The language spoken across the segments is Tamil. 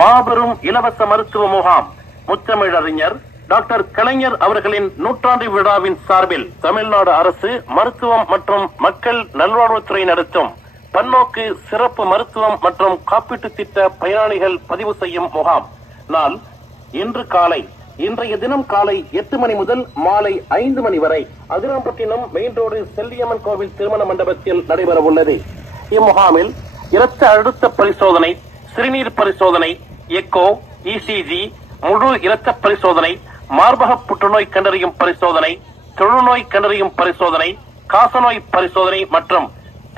மாபெரும் இலவச மருத்துவ முகாம் முத்தமிழறிஞர் டாக்டர் கலைஞர் அவர்களின் நூற்றாண்டு விழாவின் சார்பில் தமிழ்நாடு அரசு மருத்துவம் மற்றும் மக்கள் நல்வாழ்வுத்துறை நடத்தும் பன்னோக்கு சிறப்பு மருத்துவம் மற்றும் காப்பீட்டு திட்ட பயனாளிகள் பதிவு செய்யும் முகாம் நாள் இன்று காலை இன்றைய தினம் காலை 8 மணி முதல் மாலை 5 மணி வரை அதிராம்பட்டினம் மெயின் ரோடு செல்லியம்மன் கோவில் திருமண மண்டபத்தில் நடைபெற உள்ளது. இம்முகாமில் இரத்த அழுத்த பரிசோதனை, சிறுநீர் பரிசோதனை, எக்கோ, இசிஜி, முழு இரத்த பரிசோதனை, மார்பக புற்றுநோய் கண்டறியும் பரிசோதனை, தொழுநோய் கண்டறியும் பரிசோதனை, காசநோய் பரிசோதனை மற்றும்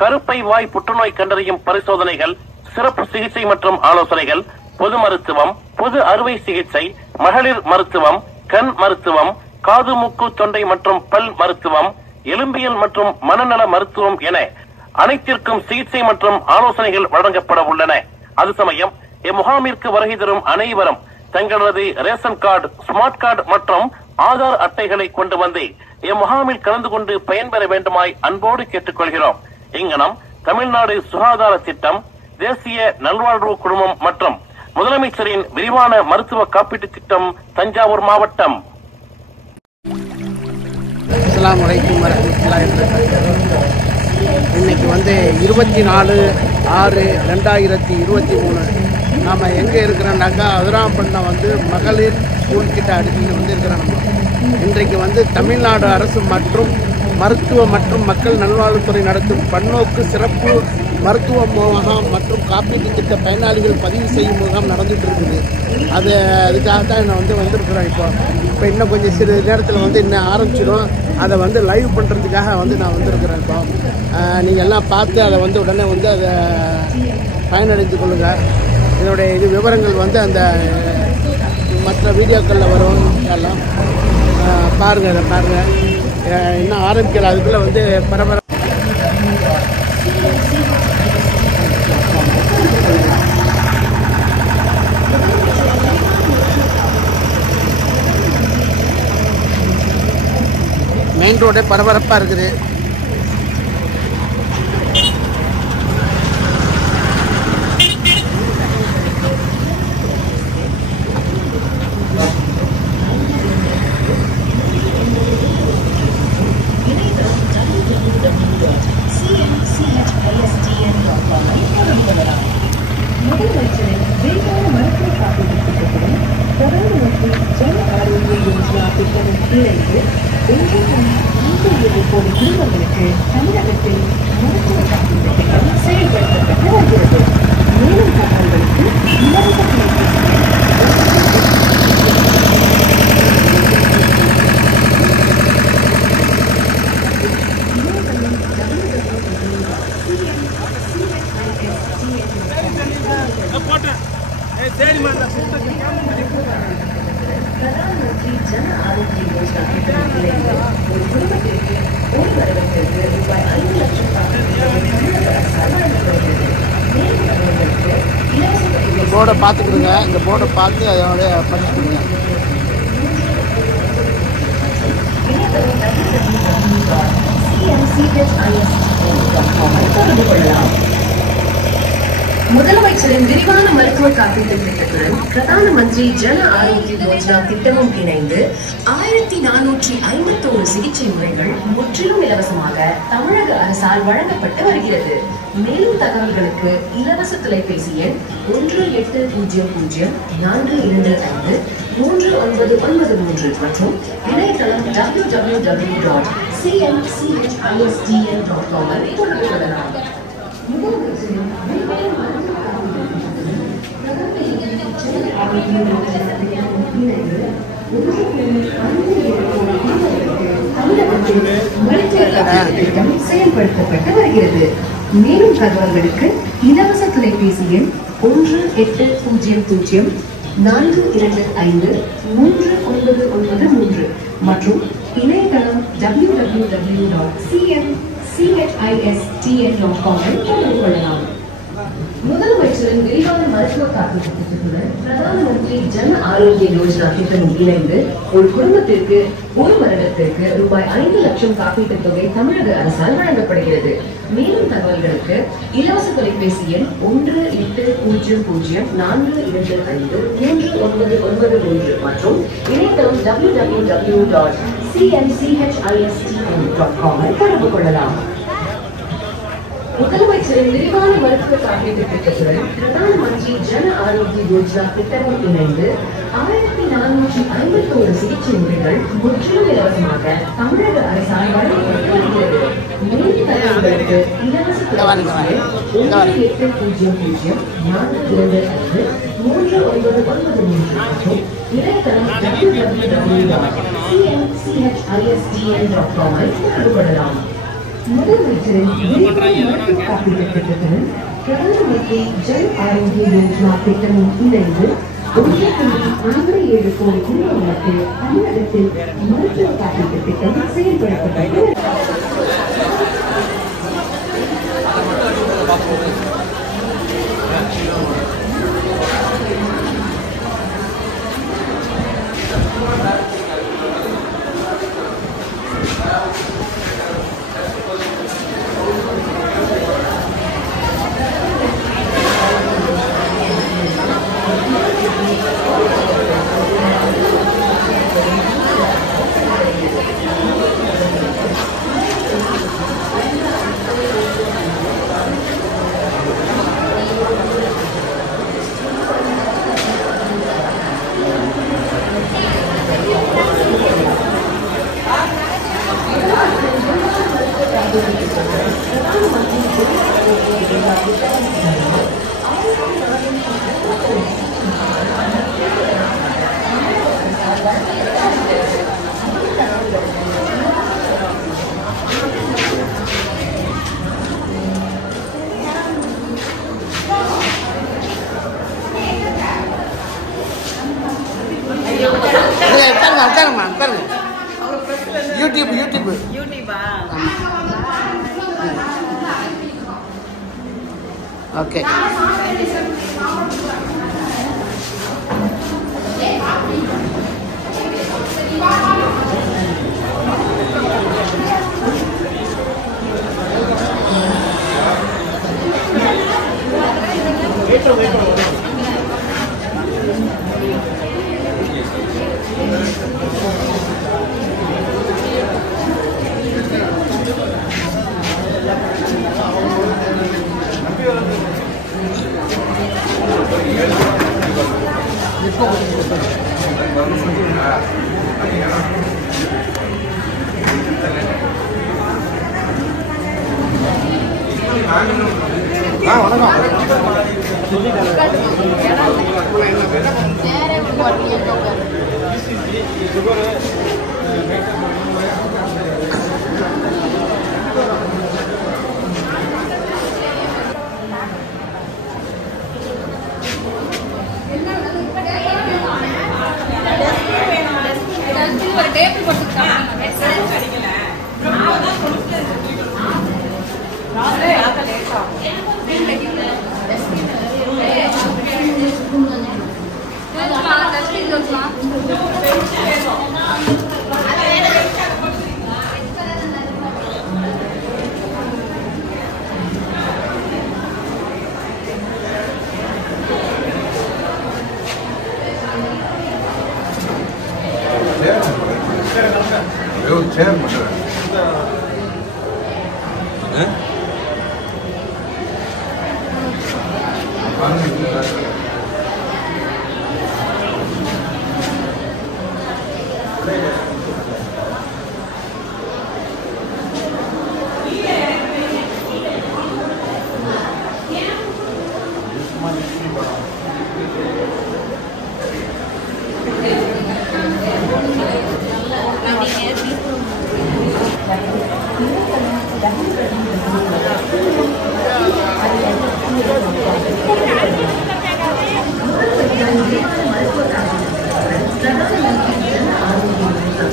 கருப்பை வாய் புற்றுநோய் கண்டறியும் பரிசோதனைகள், சிறப்பு சிகிச்சை மற்றும் ஆலோசனைகள், பொது மருத்துவம், பொது அறுவை சிகிச்சை, மகளிர் மருத்துவம், கண் மருத்துவம், காது மூக்கு தொண்டை மற்றும் பல் மருத்துவம், எலும்பியல் மற்றும் மனநல மருத்துவம் என அனைத்திற்கும் சிகிச்சை மற்றும் ஆலோசனைகள் வழங்கப்பட உள்ளன. அது சமயம் இம்முகாமிற்கு வருகை தரும் அனைவரும் தங்களது ரேஷன் கார்டு, ஸ்மார்ட் கார்டு மற்றும் ஆதார் அட்டைகளை கொண்டு வந்து இம்முகாமில் கலந்து கொண்டு பயன்பெற வேண்டுமாய் அன்போடு கேட்டுக்கொள்கிறோம். இங்கனம் தமிழ்நாடு சுகாதார திட்டம், தேசிய நல்வாழ்வு குழுமம் மற்றும் முதலமைச்சரின் விரிவான மருத்துவ காப்பீட்டு திட்டம், தஞ்சாவூர் மாவட்டம். அஸ்ஸலாமு அலைக்கும் வரஹ்மத்துல்லாஹி வபரகாத்துஹு. இன்னைக்கு 24/6/2023 நாம் எங்கே இருக்கிறோம்னாக்கா அதிராம்பட்டினம் மகளிர் ஸ்கூல் கிட்ட அடிச்சுட்டு இருக்கிறோம். நம்ம இன்றைக்கு தமிழ்நாடு அரசு மற்றும் மருத்துவ மற்றும் மக்கள் நல்வாழ்வுத்துறை நடத்தும் பன்னோக்கு சிறப்பு மருத்துவ முகாம் மற்றும் காப்பீட்டு திட்ட பயனாளிகள் பதிவு செய்யும் முகாம் நடந்துட்டு இருக்குது. அதுக்காக தான் நான் வந்திருக்கிறேன். இப்போ இன்னும் கொஞ்சம் சிறு நேரத்தில் இன்னும் ஆரம்பிச்சிடும். அதை லைவ் பண்ணுறதுக்காக நான் வந்திருக்கிறேன். இப்போ நீங்கள் எல்லாம் பார்த்து அதை உடனே அதை பயனடைந்து கொள்ளுங்கள். இதனுடைய விவரங்கள் அந்த மற்ற வீடியோக்களில் வரும். எல்லாம் பாருங்கள், அதை பாருங்கள். இன்னும் ஆரம்பிக்கல, அதுக்குள்ளே பரபர மெயின் ரோடே பரபரப்பாக இருக்குது. முதலமைச்சரின் விரிவான மருத்துவ காப்பீட்டு திட்டத்துடன் பிரதம மந்திரி ஜன ஆரோக்கிய யோஜனா திட்டமும் இணைந்து 1.57 கோடி குடும்பங்களுக்கு தமிழகத்தில் மருத்துவ காப்பீட்டு திட்டம் செயல்படுத்தப்பட்டு வருகிறது. மேலும் தகவல்களுக்கு இலவச प्रधानमंत्री जन आरोग्य योजना ஒரு குடும்பத்திற்கு ஒரு வருடத்திற்கு ரூபாய் 5 லட்சம் போர்டை பார்த்துக்கிடுங்க. இந்த போர்டை பார்த்து அதோட படிச்சுக்கிடுங்க. முதலமைச்சரின் விரிவான மருத்துவ காப்பீட்டு திட்டத்துடன் பிரதான மந்திரி ஜன ஆரோக்கிய யோஜனா திட்டமும் இணைந்து 1451 சிகிச்சை முறைகள் முற்றிலும் இலவசமாக தமிழக அரசால் வழங்கப்பட்டு வருகிறது. மேலும் தகவல்களுக்கு இலவச தொலைபேசி எண் 1800-425-3993 மற்றும் இணையதளம் www.cmchistn.com தொடர்பு கொள்ளலாம். செயல்படுத்தப்பட்டு வருகிறது. மேலும் தகவல்களுக்கு இலவச தொலைபேசி எண் 1800-425-3993 மற்றும் இணையதளம் www.cmchistn.com தொடர்பு கொள்ளலாம். முதலமைச்சரின் விரிவான மருத்துவ காப்பீட்டு திட்டத்துடன் பிரதம மந்திரி ஜன ஆரோக்கிய யோஜனா திட்டமும் இணைந்து ஒரு குடும்பத்திற்கு ஒரு வருடத்திற்கு ரூபாய் 5 லட்சம் காப்பீட்டு தொகை தமிழக அரசால் வழங்கப்படுகிறது. மேலும் தகவல்களுக்கு இலவச தொலைபேசி எண் 180042539993 மற்றும் இணையதளம் www.cmchistn.com தொடர்பு கொள்ளலாம். முதலமைச்சரின் விரிவான மருத்துவ காப்பீட்டு திட்டத்துடன் பிரதம மந்திரி ஜன ஆரோக்கிய யோஜனா திட்டமும் இணைந்து 1451 சிகிச்சை முறைகள் முற்றிலும் இலவசமாக தமிழக அரசால் வழங்கப்பட்டு வருகிறது. மேலும் தகவல்களுக்கு இலவச தொலைபேசி 180042539993 மற்றும் இணையதளம் www.cmchistn.com தொடர்பு கொள்ளலாம். முதலமைச்சரின் விரிவான மருத்துவ காப்பீட்டு திட்டத்துடன் பிரதம மந்திரி ஜன் ஆரோக்கிய யோஜனா திட்டமும் இணைந்து 1.57 கோடி குடும்பங்களுக்கு தமிழகத்தில் மருத்துவ காப்பீட்டு திட்டம் செயல்படுத்தப்பட்டு யூடியூப் ஓகே.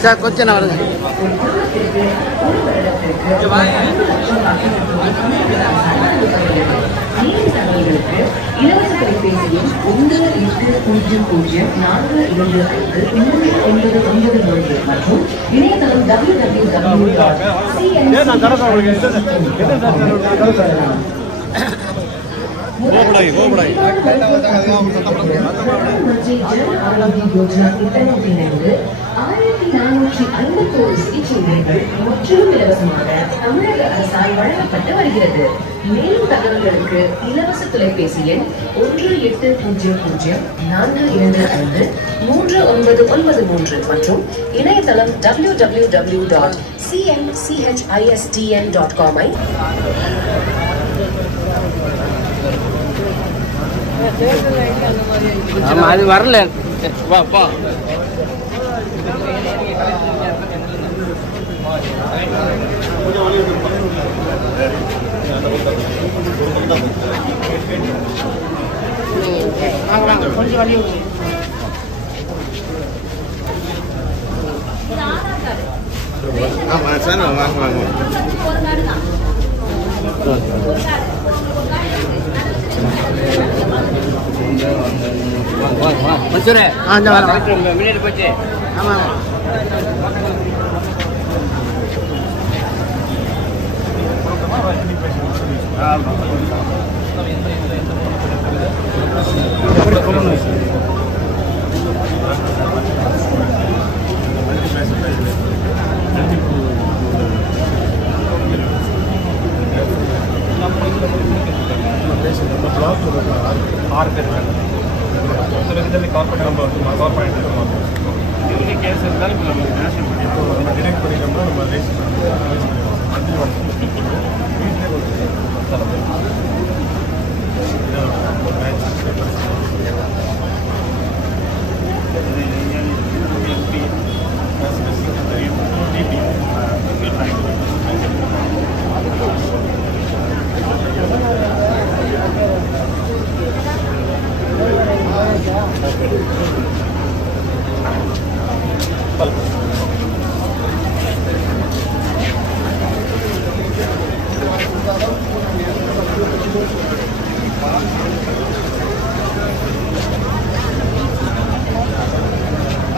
சார் கொஞ்சம் நான் வருங்க. லட்சம் காப்பீட்டுத் தொகை தமிழக அரசால் வழங்கப்படுகிறது. மேலும் தகவல்களுக்கு இலவச தொலைபேசியில் 1-80425-39993 மற்றும் இணையதளம் www.cnc.com. प्रधानमंत्री जन आरोग्य योजना திட்டத்தில் இணைந்து 1451 சிகிச்சை முறைகள் முற்றிலும் இலவசமாக தமிழக அரசால் வழங்கப்பட்டு வருகிறது. மேலும் தகவல்களுக்கு இலவச தொலைபேசி எண் 1-800-425-39993 மற்றும் இணையதளம் www.cnchistn.com. அது வரல வா கொஞ்சம் வழி ஆமா சார் வாங்க வாங்க மசூரே முன்னாடி போச்சு. ஆமா கார்பரேட் நம்ம கார்பரேட் இதுலேயே கேஸ் இருந்தாலும் இப்போ நம்ம நேஷனல் பண்ணிட்டு நம்ம டிடெக்ட் பண்ணிட்டோம்னா நம்ம ரேஸ்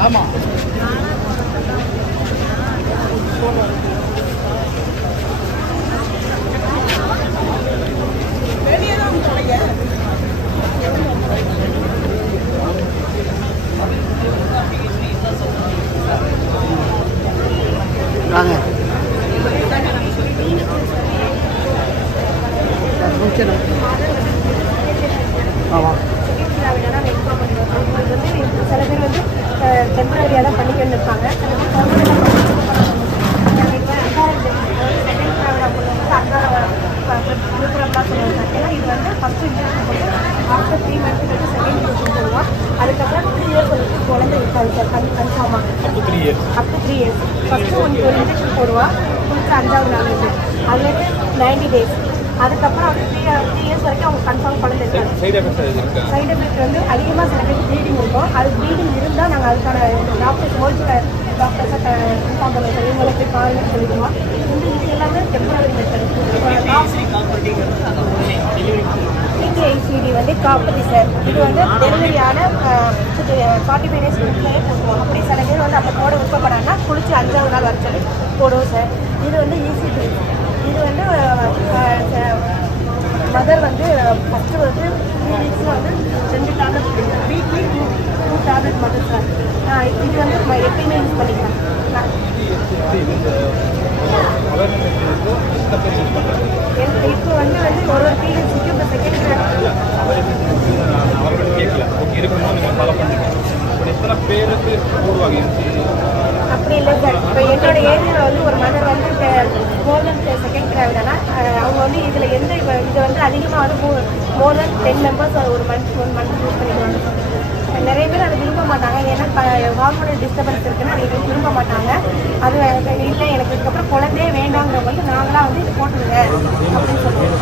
ஆமா வாங்க ஆமாம் சில பேர் வந்து டெம்பரரியாக தான் பண்ணிக்கிட்டு இருப்பாங்க. விழுப்புரம்லாம் சொல்லுவாங்க. ஏன்னா இது வந்து ஃபஸ்ட்டு இன்ஜெக்ஷன் போட்டு ஆஃப்டர் 3 months வந்து செகண்ட் இன்ஜெக்ஷன் போடுவோம். அதுக்கப்புறம் 3 years குழந்தை இருக்காது சார் கன்ஃபார்மாக அப் டு 3 years. ஃபஸ்ட்டு ஒரு இன்ஜெக்ஷன் போடுவோம் உங்களுக்கு 5வது நாள் இருந்து அதுலேருந்து 90 days. அதுக்கப்புறம் அவங்க 3 years வரைக்கும் அவங்க கன்ஃபார்ம் குழந்தை இருக்காது. சைடு எஃபெக்ட் வந்து அதிகமாக சில பேருக்கு ப்ளீடிங் இருக்கும். அது ப்ளீடிங் இருந்தால் நாங்கள் அதுக்கான டாக்டர்ஸ் ஹோல்சேல் டாக்டர்ஸை இன்ஃபார்ம் பண்ணுவோம். இவங்களுக்கு கால்னு சொல்லிடுவோம். இது எல்லாமே டெம்பரரி மெத்தட். PTICD வந்து காப்பதி சார். இது வந்து டெலிவரியான 45 days குளிச்சுலேயே போடுவோம். அப்படி சில பேர் வந்து அப்போ போட விருப்பப்படாங்கன்னா குளிச்சு 5வது நாள் வர சொல்லி போடுவோம் சார். இது வந்து ECG. இது வந்து மதர் வந்து ஃபஸ்ட்டு வந்து 3 weeks வந்து 2 டேப்லெட் கொடுக்குறோம். வீக்லி 2 டேப்லெட் மட்டும் சார். இது வந்து எப்பயுமே யூஸ் பண்ணிக்கலாம். இப்போ வந்து ஒரு பீரியட்ஸுக்கு இப்போ செகண்ட் அப்படி இல்லை சார். இப்போ என்னோட ஏரியாவில் வந்து ஒரு மதர் வந்து மோர் தென் செகண்ட் கிராவிடானா அவங்க வந்து இதில் எந்த இது வந்து அதிகமாக வந்து மோர் தென் 10 members ஒரு மந்த் யூஸ் பண்ணிடுவாங்க. நிறைய பேர் அதை விரும்ப மாட்டாங்க. ஏன்னா ஹார்மோனல் டிஸ்டர்பன்ஸ் இருக்குன்னா அதை விரும்ப மாட்டாங்க. அது இல்லை எனக்கு இதுக்கப்புறம் குழந்தையே வேண்டாங்கிறவங்க வந்து நாங்களாம் வந்து இது போட்டுருங்க அப்படின்னு சொல்லுவோம்.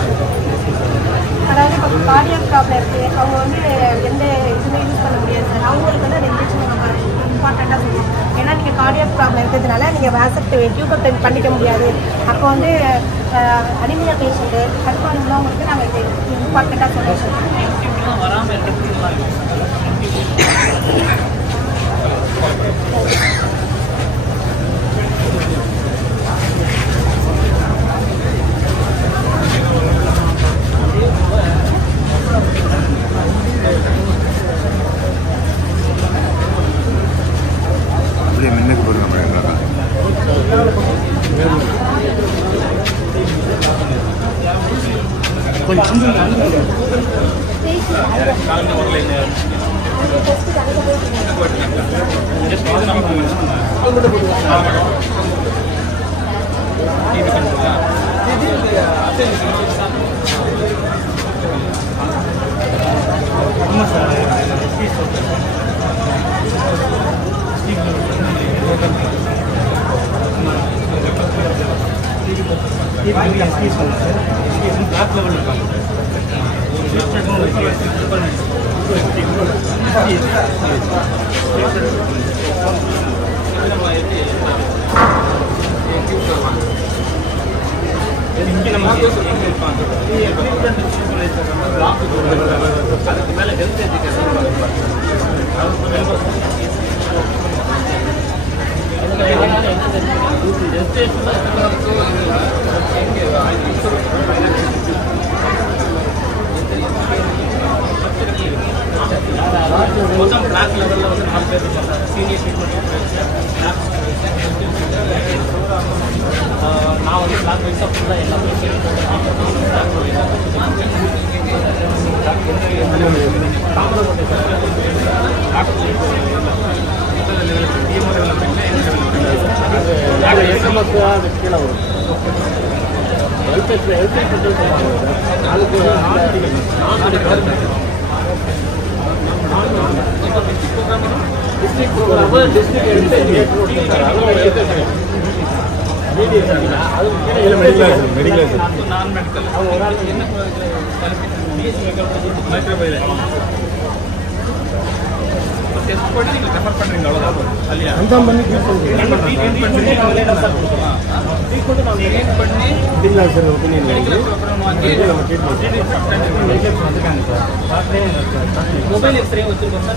அதாவது இப்போ கார்டியாக் ப்ராப்ளம் இருக்குது. அவங்க வந்து எந்த இது வந்து யூஸ் பண்ண முடியாது சார். அவங்களுக்கு வந்து அந்த இன்ஜெக்ஷன் நம்ம இம்பார்ட்டண்ட்டாக சொல்லுவோம். ஏன்னா நீங்கள் கார்டியாக் ப்ராப்ளம் இருக்கிறதுனால நீங்கள் வேசக்டமி டியூபர் பண்ணிக்க முடியாது. அப்போ வந்து அனிமியா பேஷண்ட்டு கல்பான் உள்ளவங்களுக்கு நாங்கள் இது இம்பார்ட்டண்ட்டாக சொல்லுவோம் சார். வராமல் இருக்கிறதுலாம் அப்படியே முன்னுக்கு போடுங்க மேடம். பிளாக் லெவல் இருக்காங்க. அதுக்கு மேலே ஹெல்த் எஜுகேஷன் மொத்தம் பிளாக் லெவலில் வந்து 4 பேர் இருப்பாங்க. சீனியர் ட்ரீட்மெண்ட் நான் வந்து பிளாக் வைஸாக ஃபுல்லாக எல்லா கீழே வரும். டிஸ்ட்ரிக்ட் ப்ரோக்ராம் டிஸ்ட்ரிக்ட் மெடிக்கல் நான் மெடிக்கல் என்ன மைக்ரோபயோலஜி டெஸ்ட் பண்ணி நீங்கள் ரெஃபர் பண்ணுறீங்க அவ்வளோதான் இல்லையா? அதான் பண்ணி ட்ரீட் பண்ணுறீங்க. இல்லை சார் ஒப்பீனியன் வந்துருக்காங்க சார். மொபைல் எக்ஸ்ரே வச்சுருக்கோம்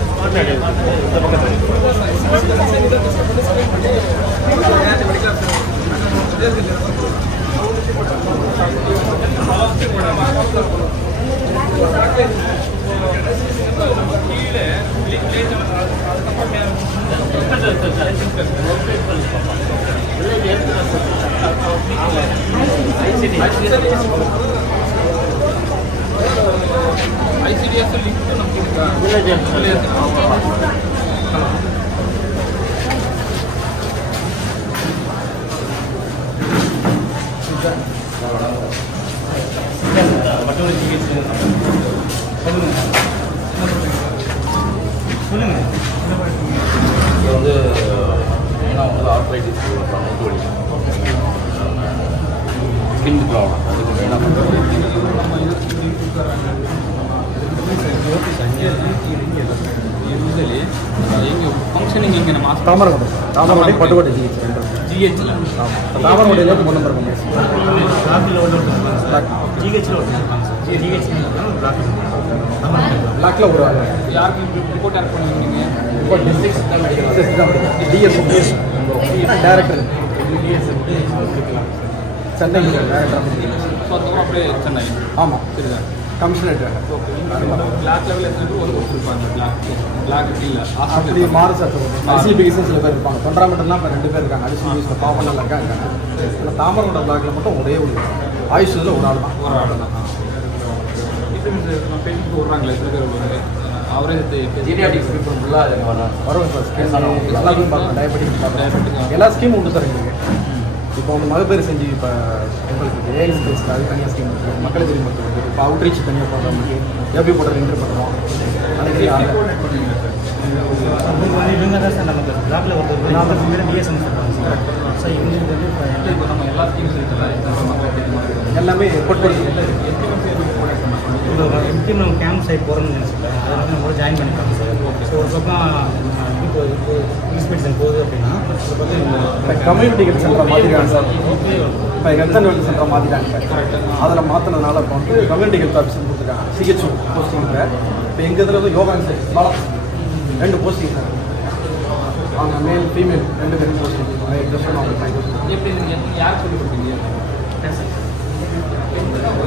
ஐசிடிஎஸ் லிங்க் நமக்கு இருக்கா? மற்றொரு சிகிச்சை சொல்லுங்க. இது வந்து மெயினாக வந்து ஆர்த்ரைட்டிஸ் மூட்டு வலி, ஸ்கின் ப்ராப்ளம், அதுக்கு மெயினாக யூஸ்வலி எங்கள் ஃபங்க்ஷனிங் இங்கே நம்ம தாமரக்கோட்டை பட்டுக்கோட்டை ஜிஹெச்சில் தாமரக்கோட்டையில் 3 நம்பர் ஜிஹெச்சில் பிளாக்ல ஒரு யாருக்கு ரிப்போர்ட் யார் பண்ணிருக்கீங்க? DS director Chennai director. So அதுக்கப்புறம் அப்படியே சென்னை. ஆமாம் சரிதான். கமிஷனர் பிளாக் லெவலில் எத்தனை ஒரு கொடுத்துருப்பாங்க. பிளாக் டீல அப்படி மாறு சார். ஐசிபிஎஸ்ன்னு சில பேர் இருப்பாங்க. தொண்டராமட்டம்லாம் இப்போ 2 பேர் இருக்காங்க. ஐசிபிஎஸ்ல பாவனெல்லாம் இருக்காங்க. ஆனால் தாமரக்கோட்டை பிளாக்ல மட்டும் ஒரே ஒரு ஆயுஷில் ஒரு ஆள் தான். ஒரு ஆள் தான். நம்ம பேசிட்டு விட்றாங்களே எத்தனை பேர் வருவாங்க? அவரே ஜீரியாட்டிக்ஸ் பீப்புள் ஃபுல்லாக வருவாங்க சார். எல்லாத்தையும் பார்க்கலாம். டயபெட்டிக் எல்லா ஸ்கீமும் உண்டு சார் எங்களுக்கு. இப்போ வந்து மகப்பேறு செஞ்சு இப்போ உங்களுக்கு ஏஎல்ஸ் பேசுகிற அது தனியாக ஸ்கீம் இருக்குது. மக்கள் தெரியும் இருக்குது. இப்போ அவுட்ரீச் தனியாக பண்ணுறோம். ஏபி போடுற என்ட்ரி பண்ணுறோம். அதுக்கு இவங்க தான் சார் நமக்கு பிளாக்ல ஒருத்தர் டிஎஸ்எம் சொல்கிறாங்க சார். இவங்களுக்கு வந்து இப்போ நம்ம எல்லா ஸ்கீம்ஸ் எல்லாமே எஃபோர்ட் பண்ணி இப்போ எம்டிஎம் நம்ம கேம்ப் சைட் போகிறோம்னு நினச்சிப்பேன் அதனால நம்ம கூட ஜாயின் பண்ணிக்கலாம் சார். ஸோ ஒரு பக்கம் இப்போ இங்கிலீஷ் மெடிசன் போகுது அப்படின்னா ஒரு பக்கம் இப்போ கம்யூனிட்டி ஹெல்த் சென்டர் மாற்றிருக்காங்க சார். இப்போ ஹெல்த் அண்ட் வெல்த் சென்டர் மாற்றிட்டாங்க. அதில் மாற்றினதுனால இப்போ வந்து கம்யூனிட்டி ஹெல்த் ஆஃபீஸர் கொடுத்துருக்காங்க சிஹெச்ஓ போஸ்டிங்கில். இப்போ எங்கள் இதில் வந்து யோகா பாலம் 2 போஸ்டிங் சார். அவங்க மேல் ஃபீமேல் 2 பேரும் போஸ்டிங் எப்படி யார் சொல்லி கொடுத்தீங்க?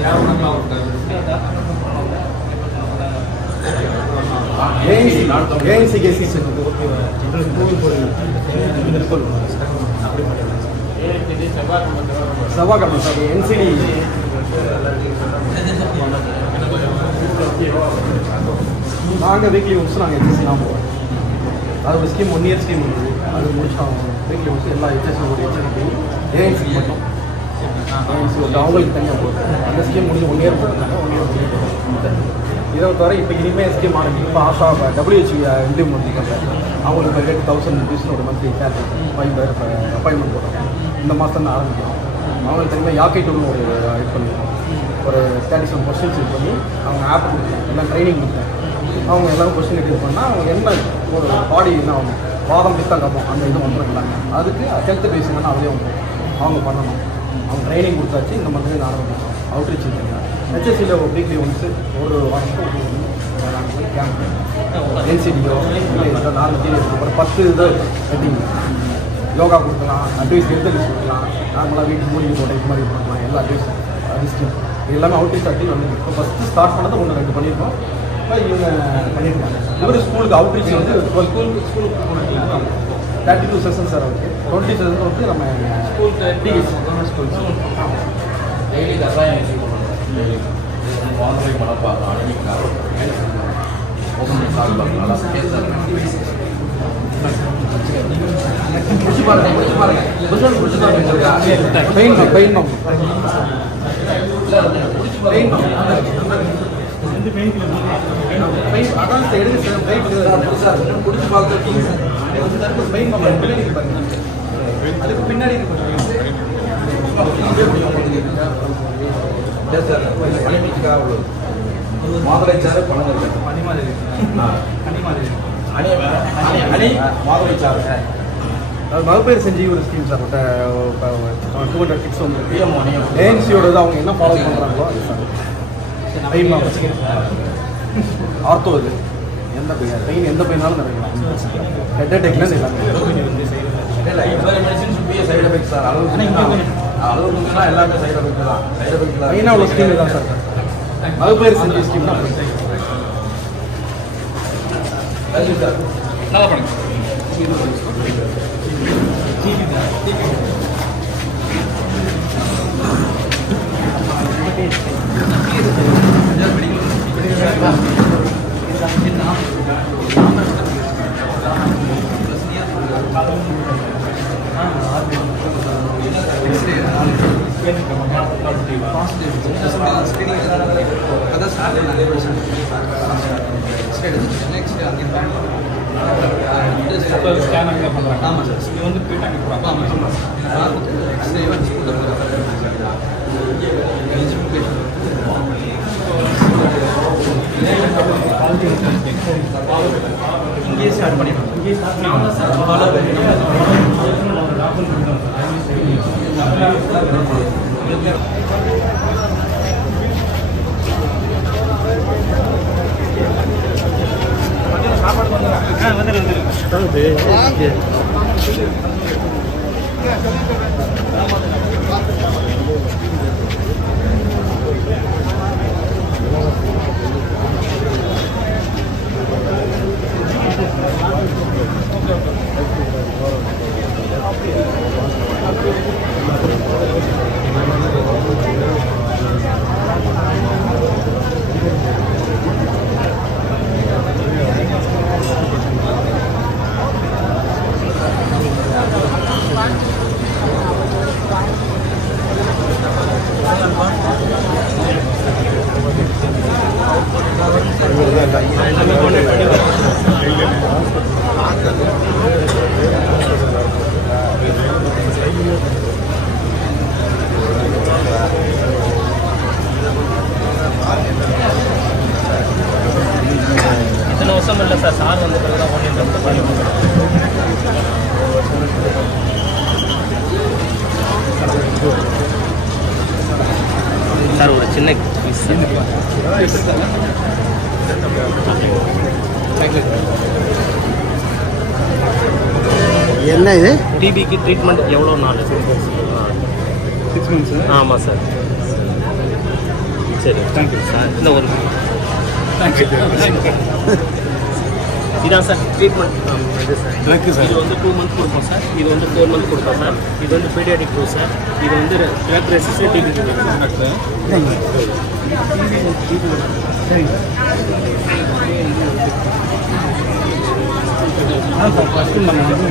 யார் உணர்லாம் ஏஎன்சி கேசி செவ்வாய்க்கிழமை சார் என்சிடி நாங்கள் வீக்லி ஒன்ஸ் நாங்கள் ஹெச்எஸ்சிலாம் போவோம். அது ஒரு ஸ்கீம் 1 இயர் ஸ்கீம் இருக்குது. அது முடிச்சோம் வீக்லி ஒன்ஸ் எல்லா ஹெச்எஸ்சி ஒரு ஹெச்எஸ்சி ஏஎன்சி மட்டும் ஏஎன்சி அவங்களுக்கு தனியாக போகும். அந்த ஸ்கீம் முடிஞ்சு 1 இயர் போட்டுருந்தாங்க. 1 இயர் இதை தவிர இப்போ இனிமேல் ஸ்கீம் ஆரம்பிக்கும். இப்போ ஆஷா WHO இம்ப்ளிமெண்ட் பண்ணியிருக்காங்க. அவங்களுக்கு ரேட் 1000 rupees ஒரு மந்த்லி கேஷ் 5 அப்பாயின்மெண்ட் போட்டாங்க. இந்த மாதம் தான் ஆரம்பிக்கும். அவங்களுக்கு தெரியுமா யாக்கை டூர்னு ஒரு இது பண்ணியிருக்கோம். ஒரு 37 கொஸ்டின்ஸ் இது பண்ணி அவங்க ஆப் கொடுத்தாங்க. எல்லாம் ட்ரைனிங் கொடுத்தாங்க. அவங்க எல்லாரும் கொஸ்டின் இது பண்ணால் அவங்க என்ன ஒரு பாடி என்ன அவங்க வாதம் பித்தம் கப்போம் அந்த இது வந்துருக்காங்க. அதுக்கு ஹெல்த் பேஸ் என்னன்னா அதிலே வந்து அவங்க பண்ணணும். அவங்க ட்ரைனிங் கொடுத்தாச்சு. இந்த மந்த்லி ஆரம்பிச்சோம். அவுட்ரீச் இருக்காங்க. ஹெச்எஸ்சியில் ஒரு வீக்லி ஒன்ஸு ஒரு வாரத்துக்கு கேம்ப் என்சிடியோ இல்லை நாலு சீரியஸ் ஒரு 10 இது வெட்டிங் யோகா கொடுக்கலாம், அட்வைஸ் ஹெல்த் அட்வைஸ் கொடுக்கலாம், நார்மலாக வீட்டு மூலிகை போட்ட இது மாதிரி கொடுக்கலாம். எல்லா அட்வைஸ் டிஸ்ட்ரிக் இது எல்லாமே அவுட்ரீச் ஆக்டிவ் வந்து இப்போ ஃபஸ்ட்டு ஸ்டார்ட் பண்ணது 1-2 பண்ணியிருக்கோம். இப்போ இவங்க பண்ணியிருக்காங்க. இவர் ஸ்கூலுக்கு அவுட்ரீச் வந்து ஸ்கூலுக்கு 32 செஷன் சார் அவருக்கு 20 செஷன் வந்து நம்ம ஸ்கூல் டிஎஸ் ஸ்கூல் டெய்லி கசாயம் வானொலி மனப்பாங்க அணிவிக்காக ஓப்பன் சால்வாங்க நல்லா பேசுகிறாங்க. பின்னாடி மாதுளை சாறு பணம் இருக்கு பனி மாதிரி மாதுளை சாறு மகப்பேறு செஞ்சு ஒரு ஸ்கீம் சார் 200 கிட்ஸ் வந்து ஏஎன்சியோட அவங்க என்ன ஃபாலோ பண்ணுறாங்களோ அது சார் ஆர்த்தோ இது எந்த பெயின் எந்த பெயினாலும் நடக்கலாம். ஹெட் அட்டாக்லேருந்து எல்லாமே மெடிசின்ஸ் சைடு எஃபெக்ட் சார். அளவுக்குன்னா எல்லாமே சைடு எஃபெக்ட் தான். சைடு எஃபெக்ட் மெயினாக உள்ள ஸ்கீம் தான் சார். மகப்பேறு செஞ்சு ஸ்கீம் தான் சார். நல்லா பண்ணுங்க. ஸ்கேனர் பண்ணுறாங்க. ஆமாம் சார். இது வந்து போயிட்டாங்க போகிறாங்க. இங்கேயே ஸ்டார்ட் பண்ணிடுறோம். இங்கேயே ஸ்டார்ட் பண்ணி சாப்பாடு வந்துடுறேன். சார் ஒரு சின்ன பீஸ் என்ன இது டிபிக்கு ட்ரீட்மெண்ட் எவ்வளோ நாள்? 6 months. ஆமாம் சார். சரி தேங்க்யூ சார். இன்னும் ஒரு இதான் சார் ட்ரீட்மெண்ட். இது சார் இது வந்து 2 months கொடுப்போம் சார். இது வந்து 4 months கொடுப்போம் சார். இது வந்து பீடியாடிக் டோஸ் சார். இது வந்து drug resistant TB doctor. First நம்ம வந்து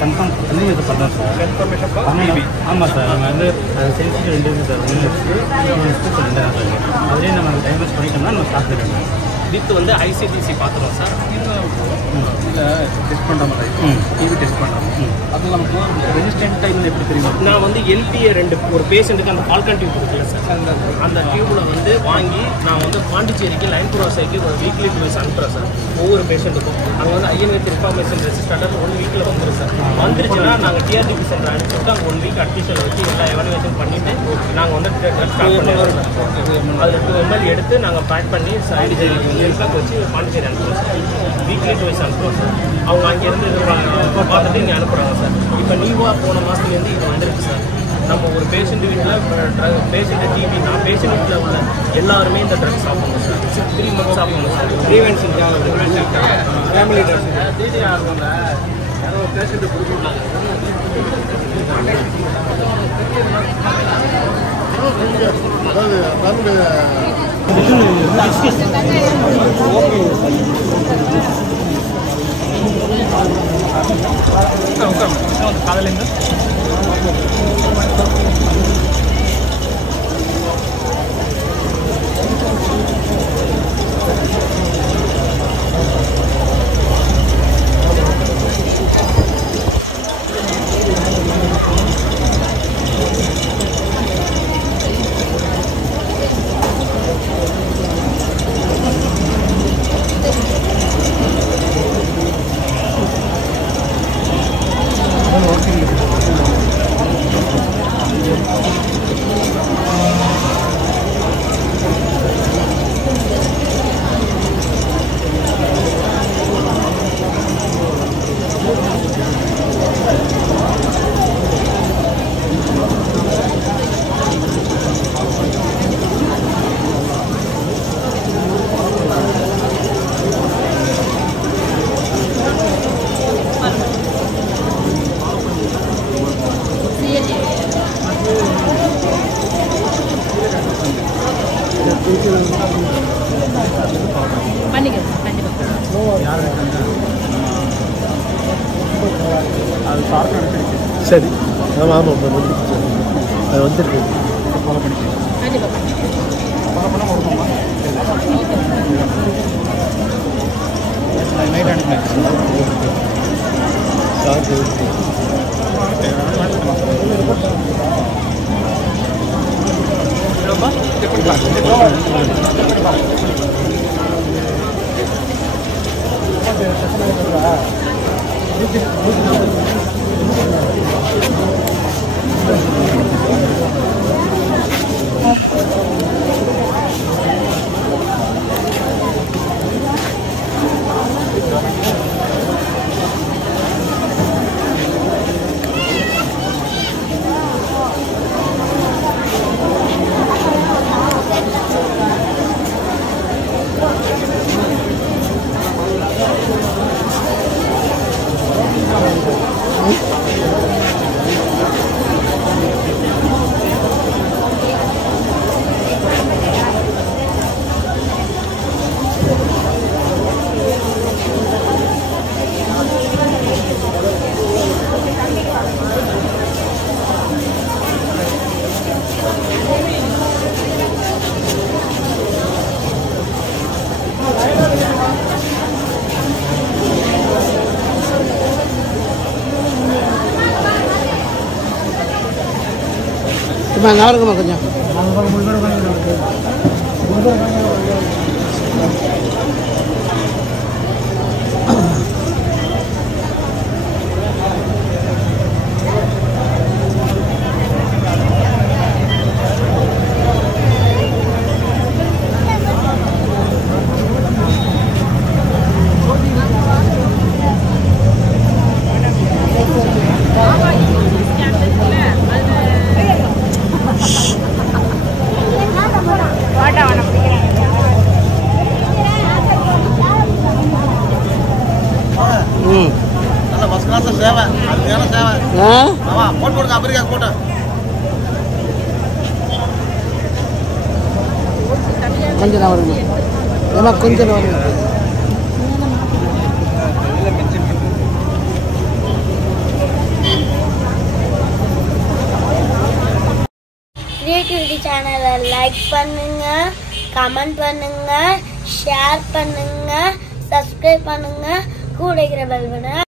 கன்ஃபார்ம் பண்ணி இது பண்ணுறோம் சார். கன்ஃபர்மேஷன் ஆமாம் சார். நம்ம வந்து சென்சிட்டிவ் இன்டர்வியூ சார் 1 இருக்கு 2 சார். அதுலேயே நம்ம டைவர்ஸ் பண்ணிட்டோம்னா நம்ம ஸ்டார்ட் பண்ணிடலாம். வித் வந்து ஐசிடிசி பார்த்துறோம் சார். இல்லை டெஸ்ட் பண்ணுற மாதிரி டிவி டெஸ்ட் பண்ணுறோம். அது நமக்கு ரெசிஸ்டன்ட் டைமில் எப்படி தெரியும்? நான் வந்து எல்பிஏ ஒரு பேஷண்ட்டுக்கு அந்த ஃபால்கன் டியூப் இருக்குல்ல சார், அந்த டியூப்பில் வந்து வாங்கி நான் வந்து பாண்டிச்சேரிக்கு லைன் ப்ராசைக்கு ஒரு வீக்லி டிவைஸ் அனுப்புகிறேன் சார். ஒவ்வொரு பேஷண்ட்டுக்கும் அங்கே வந்து ஐஎன்ஹெச் இன்ஃபார்மேஷன் ரெசிஸ்டண்டாக 1 வீக்கில் வந்துடும் சார். வந்துருச்சுன்னா நாங்கள் டிஆர்டிபி சென்டர் அனுப்பிவிட்டு அங்கே 1 வீக் அட்மிஷன் வச்சு எல்லா எவாலுவேஷன் பண்ணிவிட்டு நாங்கள் வந்து ஸ்டார்ட் பண்ணிடுறோம் சார். அதில் 2 ml எடுத்து நாங்கள் பேக் பண்ணி சானிடைசர் வச்சு பாண்டிச்சேரி அனுப்புகிறோம் சார். வீக்லி டிவைஸ் அனுப்புகிறோம் சார். அவங்க அங்கேருந்து பார்த்துட்டு இங்கே அனுப்புகிறாங்க சார். இப்போ நீவாக போன மாதத்துலேருந்து இது வந்துருக்கு சார். நம்ம ஒரு பேஷண்ட் வீட்டில் பேஷண்ட்டை டிபி நான் பேஷண்ட் வீட்டில் உள்ள எல்லாருமே இந்த ட்ரக் சாப்பிடணும் சார். 3 months சாப்பிடணும் சார். ப்ரிவென்ஷன் ஃபேமிலி ட்ரக்ஸ் டிடி ஆகுங்க. யாரோ பேஷண்ட்டு கொடுத்துருந்தாங்க. காலையிலேருந்து சரி. ஆமாம் ஆமாம் அது வந்துருக்கு. நாளுக்குமா கொஞ்சம் சேவை அதுக்கான சேவை ஆமா போட்டு கொடுங்க அமெரிக்கா போட்டு கொஞ்சம் நான் வருங்க ஏமா கொஞ்சம் வருங்க கிரியேட்டிவிட்டி சேனலை லைக் பண்ணுங்க, கமெண்ட் பண்ணுங்க, ஷேர் பண்ணுங்க, சப்ஸ்கிரைப் பண்ணுங்க, கூட இருக்கிற பெல் பட்டனை